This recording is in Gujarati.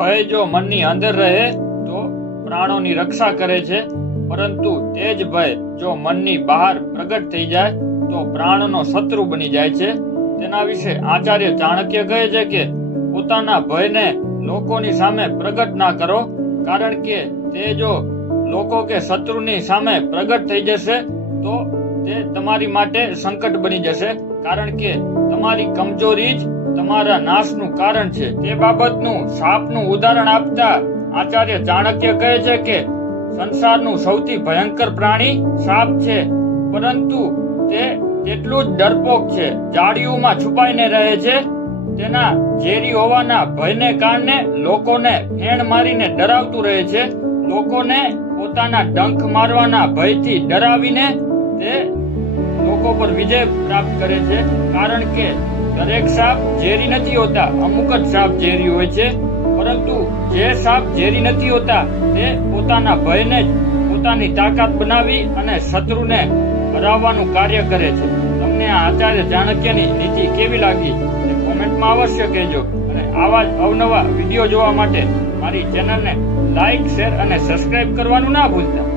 ભય જો મનની અંદર રહે તો પ્રાણોની રક્ષા કરે છે, પરંતુ તે જ ભય જો મનની બહાર પ્રગટ થઈ જાય તો પ્રાણનો શત્રુ બની જાય છે. તેના વિશે આચાર્ય ચાણક્ય કહે છે કે પોતાના ભયને લોકોની સામે પ્રગટ ના કરો, કારણ કે તે જો લોકો કે શત્રુની સામે પ્રગટ થઈ જશે તો તે તમારી માટે સંકટ બની જશે, કારણ કે તમારી કમજોરી જ તમારા નાશનું કારણ છે. તે બાબતનું સાપનું ઉદાહરણ આપતા આચાર્ય ચાણક્ય કહે છે કે સંસારનું સૌથી ભયંકર પ્રાણી સાપ છે, પરંતુ તે તેટલું જ ડરપોક છે. જાળીઓમાં છુપાઈને રહે છે. તેના ઝેરી હોવાના ભયને કારણે લોકોને ફેણ મારીને ડરાવતું રહે છે. લોકોને પોતાના ડંખ મારવાના ભયથી ડરાવીને તે લોકો પર વિજય પ્રાપ્ત કરે છે, કારણ કે દરેક સાપ ઝેરી નથી હોતા. અમુક જ સાપ ઝેરી હોય છે, પરંતુ જે સાપ ઝેરી નથી હોતા તે પોતાના ભયને જ પોતાની તાકાત બનાવી અને શત્રુને હરાવવાનું કાર્ય કરે છે. તમને આ આચાર્ય ચાણક્યની નીતિ કેવી લાગી તે કોમેન્ટમાં અવશ્ય કહેજો, અને આવા જ અવનવા વિડીયો જોવા માટે મારી ચેનલને લાઈક, શેર અને સબસ્ક્રાઇબ કરવાનું ના ભૂલતા.